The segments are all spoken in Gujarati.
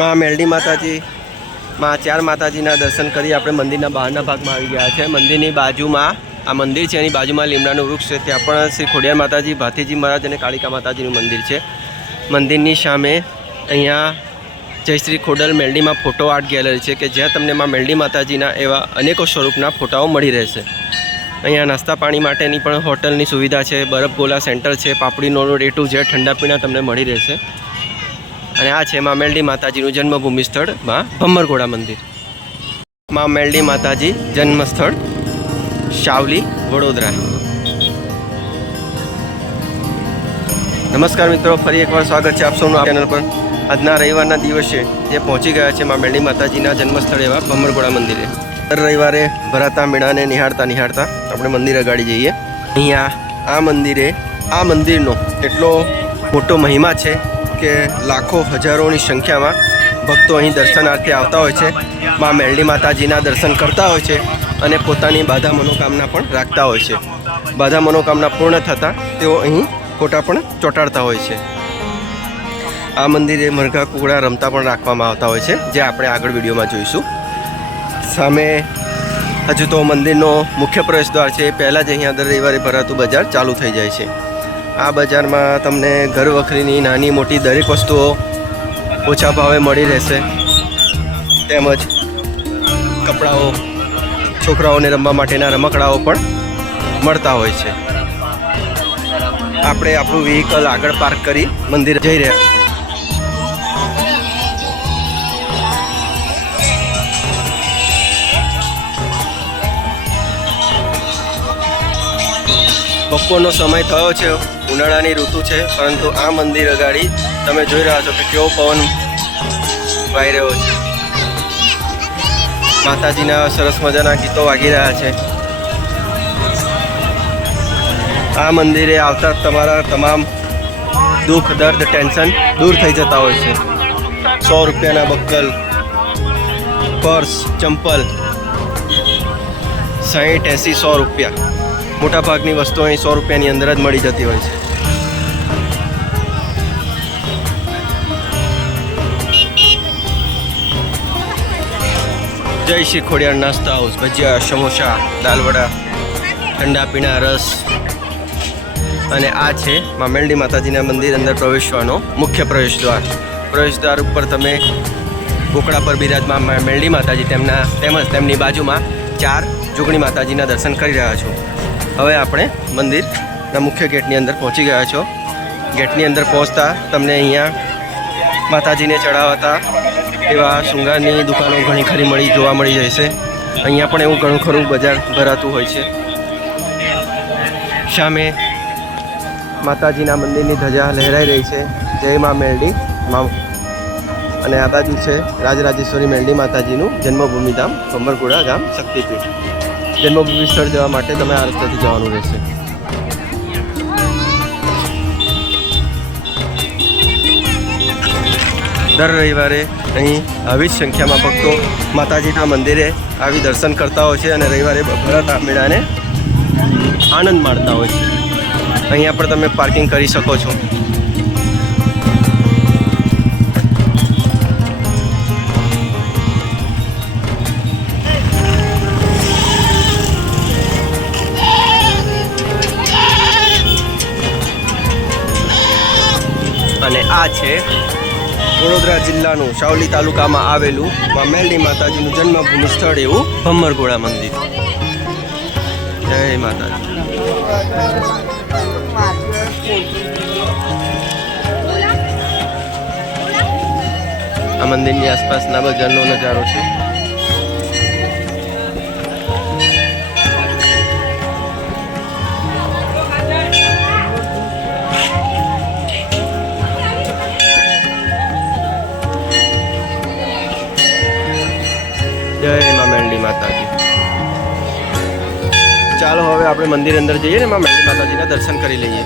માં મેલડી માતાજી માં ચાર માતાજીના દર્શન કરી આપણે મંદિરના બહારના ભાગમાં આવી ગયા છે। મંદિરની બાજુમાં આ મંદિર છે, એની બાજુમાં લીમડાનું વૃક્ષ છે, ત્યાં પણ શ્રી ખોડિયાર માતાજી, ભાથીજી મહારાજ અને કાળિકા માતાજીનું મંદિર છે। મંદિરની સામે અહીંયા જય શ્રી ખોડલ મેલડીમાં ફોટો આર્ટ ગેલેરી છે કે જ્યાં તમને માં મેલડી માતાજીના એવા અનેકો સ્વરૂપના ફોટાઓ મળી રહેશે। અહીંયા નાસ્તા પાણી માટેની પણ હોટલની સુવિધા છે, બરફ ગોલા સેન્ટર છે, પાપડીનો રોડ A to Z ઠંડા પીણા તમને મળી રહેશે। અને આ છે માં મેલડી માતાજીનું જન્મભૂમિ સ્થળ માં ભમ્મરઘોડા મંદિર। માં મેલડી માતાજી જન્મ સ્થળ શાવલી, વડોદરા। નમસ્કાર મિત્રો, ફરી એકવાર સ્વાગત છે આપ સૌનું આ ચેનલ પર। આજના રવિવારના દિવસે જે પહોંચી ગયા છે માં મેલડી માતાજીના જન્મ સ્થળ એવા ભમ્મરઘોડા મંદિરે। દર રવિવારે ભરાતા મેળાને નિહાળતા આપણે મંદિર અગાડી જઈએ। અહીંયા આ મંદિરનો એટલો મોટો મહિમા છે કે લાખો હજારોની સંખ્યામાં ભક્તો અહીં દર્શનાર્થે આવતા હોય છે, માં મેલડી માતાજીના દર્શન કરતા હોય છે અને પોતાની બાધા મનોકામના પણ રાખતા હોય છે। બાધા મનોકામના પૂર્ણ થતાં તેઓ અહીં ફોટા પણ ચોંટાડતા હોય છે। આ મંદિરે મરઘા કુકડા રમતા પણ રાખવામાં આવતા હોય છે, જે આપણે આગળ વિડીયોમાં જોઈશું। સામે હજુ તો મંદિરનો મુખ્ય પ્રવેશદ્વાર છે, પહેલાં જ અહીંયા દર રવિવારે ભરાતું બજાર ચાલુ થઈ જાય છે। આ બજારમાં તમને ઘર વખરીની નાની મોટી દરેક વસ્તુઓ ઓછા ભાવે મળી રહેશે, તેમજ કપડાઓ, છોકરાઓને રમવા માટેના રમકડાઓ પણ મળતા હોય છે। આપણે આપણું વ્હીકલ આગળ પાર્ક કરી મંદિર જઈ રહ્યા છીએ। બપોરનો સમય થયો છે, ઉનાળાની ઋતુ છે, પરંતુ આ મંદિર અગાડી તમે જોઈ રહ્યા છો કે કેવો પવન વાઈ રહ્યો છે। માતાજીના સરસ મજાના ગીતો વાગી રહ્યા છે। આ મંદિરે આવતા તમારા તમામ દુઃખ, દર્દ, ટેન્શન દૂર થઈ જતા હોય છે। 100 રૂપિયાના બક્કલ, પર્સ, ચંપલ 60, 80, 100 રૂપિયા, મોટા ભાગની વસ્તુઓ અહીં 100 રૂપિયાની અંદર જ મળી જતી હોય છે। જય શ્રી ખોડિયાર નાસ્તા હાઉસ, ભજીયા, સમોસા, દાલવડા, ઠંડા પીણા, રસ। અને આ છે માં મેલડી માતાજીના મંદિર અંદર પ્રવેશવાનો મુખ્ય પ્રવેશદ્વાર ઉપર તમે ગોકળા પર બિરાજમાન માં મેલડી માતાજી તેમજ તેમની બાજુમાં 4 જોગણી માતાજીના દર્શન કરી રહ્યા છો। હવે આપણે મંદિરના મુખ્ય ગેટની અંદર પહોંચી ગયા છો। ગેટની અંદર પહોંચતા તમને અહીંયા માતાજીને ચડાવતા એવા શૃંગારની દુકાનો ઘણી ખરી જોવા મળી જશે। અહીંયા પણ એવું ઘણું ખરું બજાર ભરાતું હોય છે। સામે માતાજીના મંદિરની ધજા લહેરાઈ રહી છે, જય માં મેલડી માં। અને આ બાજુ છે રાજરાજેશ્વરી મેલડી માતાજીનું જન્મભૂમિ ધામ ભમ્મરઘોડા ગામ શક્તિપીઠ। જન્મભૂમિ સ્થળ જવા માટે તમે આ રસ્તેથી જવાનું રહેશે। દર રવિવારે અહીં આવી જ સંખ્યામાં ભક્તો માતાજીના મંદિરે આવી દર્શન કરતા હોય છે અને રવિવારે ભરાતા મેળાને આનંદ માણતા હોય છે। અહીંયા પણ તમે પાર્કિંગ કરી શકો છો। અને આ છે વડોદરા જિલ્લાનું શાવલી તાલુકામાં આવેલું માં મેલડી માતાજીનું જન્મભૂમિ સ્થળ એવું ભમ્મરઘોડા મંદિર। જય માતાજી। આ મંદિરની આસપાસના બજારનો નજારો છે। જય માં મેલડી માતાજી। ચાલો હવે આપણે મંદિર અંદર જઈએ ને માં મેલડી માતાજીના દર્શન કરી લઈએ।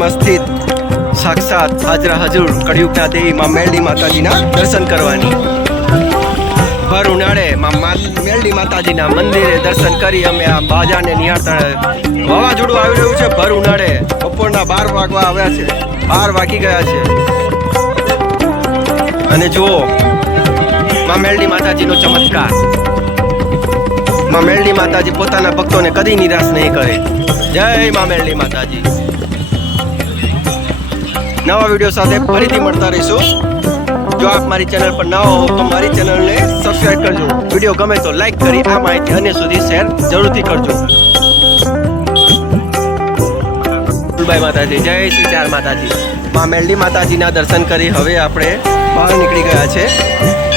માં સ્થિત સાક્ષાત હાજરા હજુર કળિયુગના દેવી માં મેલડી માતાજીના દર્શન કરવાની ભર ઉનાળે મેલડી માતાજીના મંદિરે દર્શન કરી અમે આ બાજાને નિહાળતા. વાવાઝોડું આવી રહ્યું છે ભર ઉનાળે. બપોરના 12 વાગવા આવ્યા છે, 12 વાગી ગયા છે. અને જુઓ માં મેલડી માતાજીનો ચમત્કાર. માં મેલડી માતાજી પોતાના ભક્તોને કદી નિરાશ નહીં કરે. જય માં મેલડી માતાજી. નવા વિડીયો સાથે ફરીથી મળતા રહીશું. જો આપ મારી ચેનલ પર નવા હો તો મારી ચેનલને સબસ્ક્રાઇબ કરજો. વિડીયો ગમે તો લાઈક કરી આ માહિતી અન્ય સુધી શેર જરૂરથી કરજો. ફૂલબાઈ માતાજી, જય શ્રી ચાર માતાજી. માં મેલડી માતાજીના દર્શન કરી હવે આપણે બહાર નીકળી ગયા છે.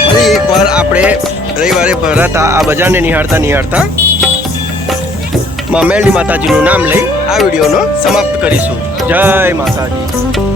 ફરી એકવાર આપણે રવિવારે ભરાતા આ બજારને નિહાળતા માં મેલડી માતાજીનું નામ લઈ આ વિડીયોનો સમાપ્ત કરીશું. જય માતાજી.